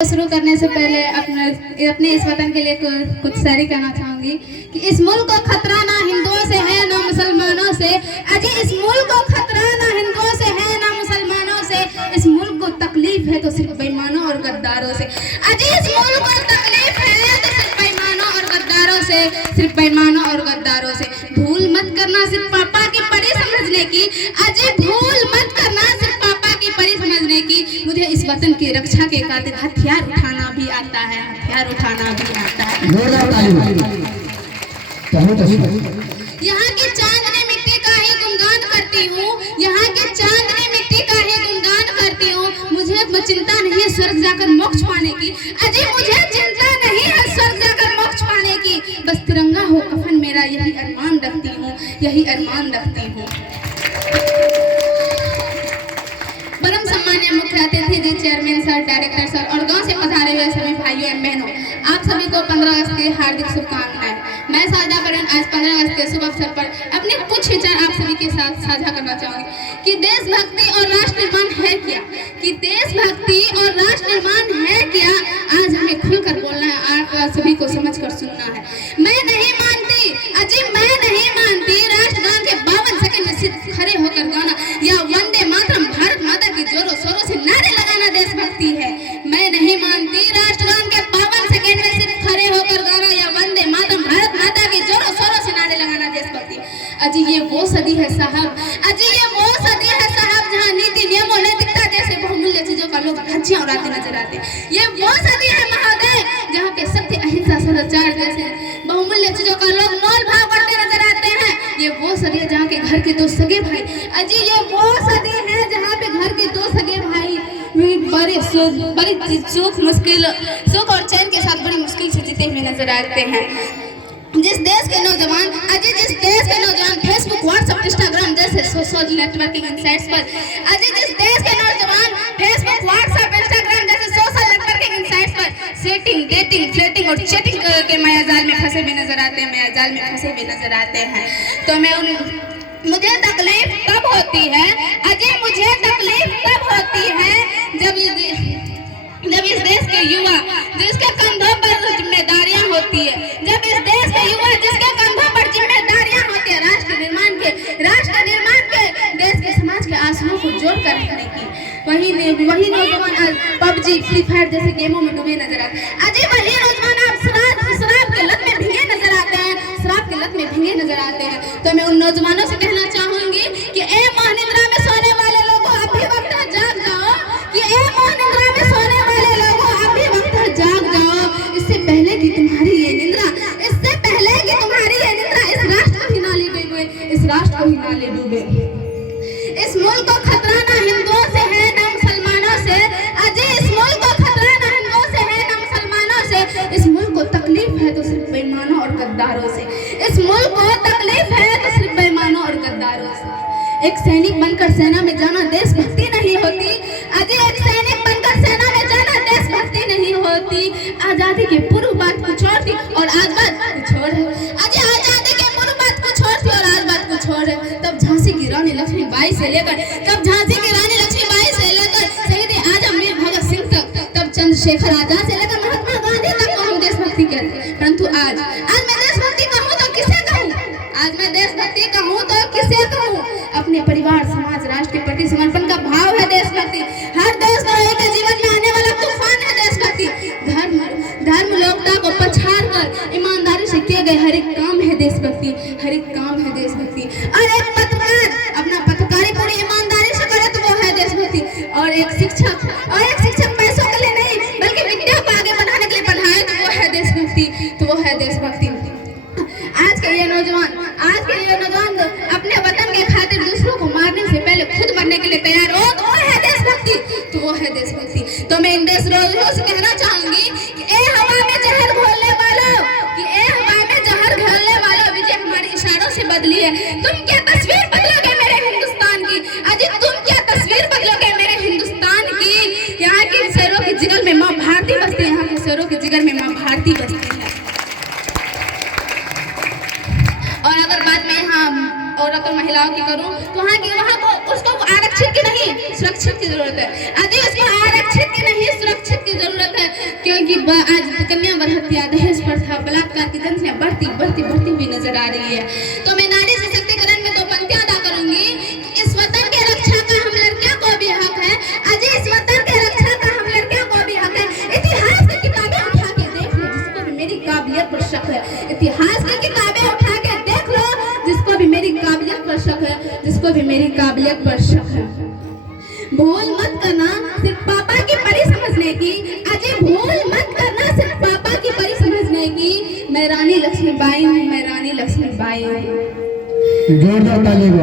शुरू करने से पहले अपने इस वतन के लिए कुछ शायरी कहना चाहूंगी कि इस मुल्क को खतरा ना हिंदुओं से है ना मुसलमानों से। अजी इस मुल्क को खतरा ना हिंदुओं से है ना मुसलमानों से। इस मुल्क को तकलीफ है तो सिर्फ बेईमानों और गद्दारों से। अजी इस मुल्क को तकलीफ है तो सिर्फ बेईमानों और गद्दारों से, सिर्फ बेईमानों और गद्दारों से। भूल मत करना सिर्फ पापा की परी समझने की। अजी भूल मत करना सिर्फ पापा की परी समझने की। मुझे इस वतन की रक्षा के खातिर हथियार उठाना भी आता है, हथियार उठाना भी आता है। यहाँ की चांदनी मिट्टी का ही गुणगान करती हूँ, यहाँ की चांदनी मिट्टी का ही गुणगान करती हूँ। मुझे चिंता नहीं है स्वर्ग जाकर मोक्ष पाने की। अजी मुझे चिंता नहीं है स्वर्ग जाकर मोक्ष पाने की। बस तिरंगा हो कफन मेरा, यही अरमान रखती हूँ, यही अरमान रखती हूँ। परम सम्मानीय मुख्य अतिथि जी, चेयरमैन सर, डायरेक्टर सर और गांव से पधारे हुए सभी भाइयों एवं बहनों, आप सभी को 15 अगस्त की हार्दिक शुभकामनाएं। मैं साझा करें आज 15 अगस्त के शुभ अवसर पर अपने कुछ विचार आप सभी के साथ साझा करना चाहूंगी कि देशभक्ति और राष्ट्र निर्माण है क्या, कि देशभक्ति और राष्ट्र निर्माण है क्या। आज हमें खुलकर बोलना है और सभी को समझ कर सुनना है। मैं नहीं मानती, अजी मैं नहीं मानती राष्ट्रगान के 52 सेकंड में सिर्फ खड़े होकर गाना या वंदे मातरम भारत माता की जोरों शोरों से नारे लगाना देशभक्ति है। मैं नहीं मानती राष्ट्रगान के 52 सेकंड में सिर्फ खड़े होकर गाना या वंदे मातरम भारत माता की जोरों शोरों से नारे लगाना देशभक्ति। अजी ये वो सदी है साहब, अजी ये वो सदी है साहब जहाँ नीति नियमों नैतिकता जैसे बहुमूल्य चीजों का लोग धज्जियां उड़ाते नजर आते। ये वो सदी है महोदय जहाँ पे सत्य अहिंसा सदाचार जैसे बहुमूल्य चीजों का लोग मोल भाव करते नजर आते हैं। ये वो सदी है जहाँ के घर के दो सगे भाई, अजी ये वो सदी है जहाँ पे घर के दो सगे भाई बड़ी सुख और चैन के साथ बड़ी मुश्किल से जीते हुए नजर आते हैं। जिस देश के नौजवान, अजी जिस देश के नौजवान फेसबुक, व्हाट्सएप, इंस्टाग्राम जैसे सोशल नेटवर्किंग साइट्स पर, अजी जिस देश के नौजवान फेसबुक, व्हाट्सएप, इंस्टाग्राम जैसे सोशल नेटवर्किंग साइट्स पर सेटिंग, डेटिंग, फ्लर्टिंग और चैटिंग के मायाजाल में फंसे हुए नजर आते हैं, मायाजाल में फंसे हुए नजर आते हैं। तो मुझे तकलीफ तब होती है, अजी मुझे तकलीफ तब होती है जब इस देश के युवा जिसके कंधों पर जिम्मेदारियां होती है, जब इस देश के युवा जिसके कंधों पर जिम्मेदारियां होती है राष्ट्र निर्माण के देश के समाज के आंसुओं को जोड़ कर रखने की, वही नौजवान पबजी, फ्री फायर जैसे गेमों में डूबे नजर आते हैं। अजी वही नौजवान आप शराब के लत में भीगे नजर आते हैं, शराब के लत में भीगे नजर आते हैं। तो मैं उन नौजवानों से कहना चाहूंगी कि ए महानिद्रा में सोने वाले लोगों अब भी वक्त है जाग जाओ, कि ए महानिद्रा में सोने वाले लोगों अब भी वक्त है जाग जाओ। इससे पहले कि तुम्हारी ये निद्रा, इससे पहले कि तुम्हारी ये निद्रा इस राष्ट्र को ही ना ले डूबे, इस राष्ट्र को ही ना ले डूबे। इस मुल्क को खतरा ना हिंदुओं से है ना मुसलमानों से। अजी इस मुल्क को खतरा ना हिंदुओं से है ना मुसलमानों से। इस मुल्क को तकलीफ है तो सिर्फ बेईमानों और गद्दारों से। इस मुल्क को तकलीफ है तो सिर्फ बेईमानों और गद्दारों से। एक सैनिक बनकर सेना में जाना देशभक्ति नहीं होती। अजी एक सैनिक बनकर सेना में जाना देशभक्ति नहीं होती। आजादी के पूर्व बात कुछ और थी और आज बात कुछ और है। अजी आजादी के पूर्व बात कुछ और थी और आज बात कुछ और है। तब झांसी की रानी लक्ष्मीबाई से लेकर शहीद आजम वीर भगत सिंह तक, तब चंद्रशेखर आजाद से लेकर महात्मा गांधी तक को हम देशभक्ति कहते हैं। परंतु आज मैं देशभक्ति कहूँ तो किसे कहूँ? आज मैं देशभक्ति कहूँ तो किसे कहूँ? अपने परिवार, समाज, राष्ट्र के प्रति समर्पण का भाव है देशभक्ति। हर देशद्रोही के जीवन में आने वाला तूफान है देशभक्ति। धर्म लोकता को पछाड़ कर ईमानदारी से किए गए हर एक काम है देशभक्ति, हर एक काम है देशभक्ति। और एक पत्रकार अपना पत्रकारी पूरी ईमानदारी से करे तो वो है देशभक्ति। और एक शिक्षक पैसों के लिए नहीं बल्कि विद्या को आगे बढ़ाने के लिए पढ़ाए तो वो है देशभक्ति, तो वो है देशभक्ति। आज के ये नौजवान अपने वतन के खातिर दूसरों को मारने से पहले खुद मरने के लिए तैयार हो तो वो है देशभक्ति, तो वो है देशभक्ति। तो मैं इन देशद्रोहियों से कहना चाहूंगी कि ए हवा में जहर घोलने वालों, विजय हमारे इशारों से बदली है। तुम क्या तस्वीर बदलोगे मेरे हिंदुस्तान की? अजी तुम क्या तस्वीर बदलोगे मेरे हिंदुस्तान की? यहाँ के शेरों के जिगर में माँ भारती बसती है, यहाँ के शेरों के जिगर में माँ भारती बसती है। और अगर बात मैं यहाँ औरत और महिलाओं की करूं तो वहाँ को उसको आरक्षित की नहीं सुरक्षित की जरूरत है। अजी उसको आरक्षित की नहीं सुरक्षित की जरूरत है। कि आज कन्या वर हत्या, दहेज प्रथा, बलात्कार की संख्या बढ़ती हुई नजर आ रही है। तो मैं नारी सशक्तिकरण में 2 पंक्तियां अदा करूंगी। इस वतन के रक्षा का हम लड़कियों को भी हक है, अजय इस वतन के रक्षा का हम लड़कियों को भी हक है। इतिहास की किताबें उठा के देख लो जिसको भी मेरी काबिलियत पर शक है। इतिहास की किताबें उठा के देख लो जिसको भी मेरी काबिलियत पर शक है, जिसको भी मेरी काबिलियत पर शक है। भूल मत करना सिर्फ पापा की परी समझने की, अजय भूल मत करना सिर्फ पापा की परी समझने की। मैं रानी लक्ष्मीबाई हूँ, मैं रानी लक्ष्मीबाई हूँ। जोरदार ताली हो।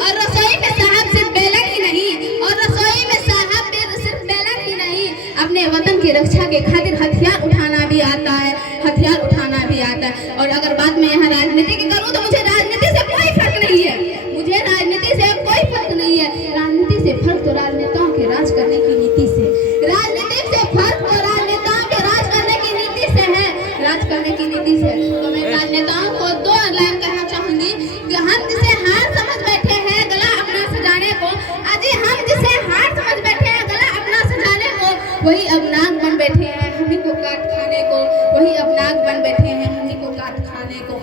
और रसोई में साहब सिर्फ बेलक ही नहीं, और रसोई में साहब सिर्फ बेलक ही नहीं, अपने वतन की रक्षा के खातिर हथियार उठाना भी आता है, हथियार उठाना भी आता है। और अगर बात मैं यहाँ राजनीति की करूँ तो मुझे राजनीति से कोई फर्क नहीं है, मुझे राजनीति से कोई फर्क नहीं है। राजनीति से फर्क तो राजनेताओं के राज करने की नीति से, राजनीति से फर्क तो राजनेताओं के राज करने की नीति से है, राज करने की नीति से। तो मैं राजनेताओं को 2 लाइन कहना चाहूंगी कि हम जिसे हार समझ बैठे हैं गला अपना सजाने को, अजय हम जिसे हार समझ बैठे हैं गला अपना सजाने को, वही अब नाग बन बैठे हैं हमी को काट खाने को, वही अब नाग बन बैठे हैं हमी को काट खाने को।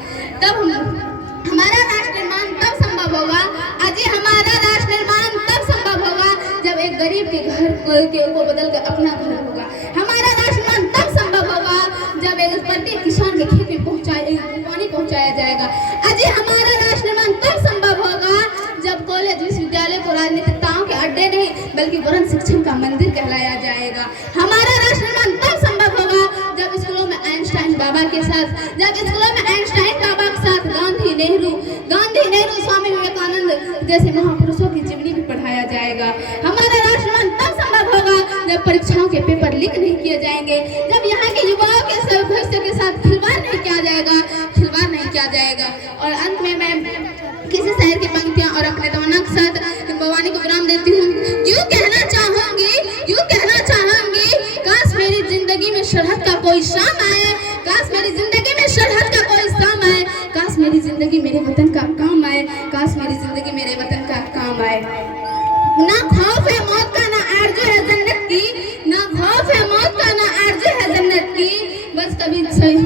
तब हमारा राष्ट्र निर्माण तब संभव होगा, अजय हमारा राष्ट्र निर्माण तब संभव होगा जब एक गरीब के घर को बदल कर अपना घर होगा। हमारा राष्ट्र निर्माण तब संभव होगा जब एक प्रत्येक किसान के खेत में पानी पहुंचाया जाएगा। अजय हमारा राष्ट्र निर्माण तब संभव होगा जब कॉलेज विश्वविद्यालय को राजनीतिकताओं के अड्डे नहीं बल्कि वर्ण शिक्षण का मंदिर कहलाया जाएगा। हमारा राष्ट्र निर्माण तब संभव होगा जब स्कूलों में आइंस्टाइन बाबा के साथ गांधी नेहरू स्वामी विवेकानंद जैसे महापुरुषों की जीवनी भी पढ़ाया जाएगा। हमारा राष्ट्र निर्माण तब संभव होगा जब परीक्षाओं के पेपर लीक नहीं किए जाएंगे, जब यहाँ के युवाओं के भविष्य के साथ खिलवाड़ नहीं किया जाएगा। और अंत में मैं किसी शहर की पंक्तियां और अपने तमन्ना के साथ भवानी को विराम देती हूँ। यूँ कहना चाहूंगी काश मेरी जिंदगी में सरहद का कोई शाम आए, काश मेरी जिंदगी में सरहद का कोई शाम आए, काश मेरी जिंदगी मेरे वतन का काम आए, काश मेरी जिंदगी मेरे वतन का काम आए। ना खौफ है मौत का, ना आरज़ू है जन्नत की, ना खौफ है मौत का, ना आरज़ू है जन्नत की। बस कभी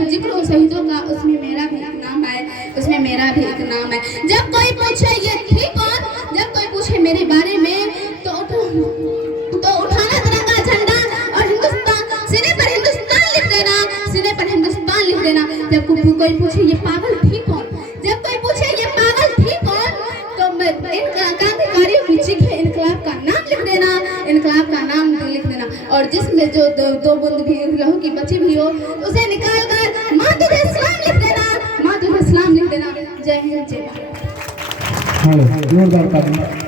जिक्र हो शहीदों का, उसमें मेरा भी एक नाम है, उसमें मेरा भी एक नाम है। जब कोई पूछे ये थी कौन, जब कोई पूछे मेरे बारे में तो उठाना तिरंगा झंडा और हिंदुस्तान सीने पर हिंदुस्तान लिख देना, सीने पर हिंदुस्तान लिख देना। जब कोई पूछे ये पागल थी कौन, जब कोई पूछे ये पागल थी कौन, तो क्रांतिकारी के इनकलाब का नाम लिख देना, इनकलाब का नाम लिख देना। और जिसमें जो 2 बूंद भी लहू की बची भी हो उसे निकाल कर माँ तुझे इस्लाम लिख देना, माँ तुझे इस्लाम लिख देना। जय हिंद, जय भारत। जोरदार ताली।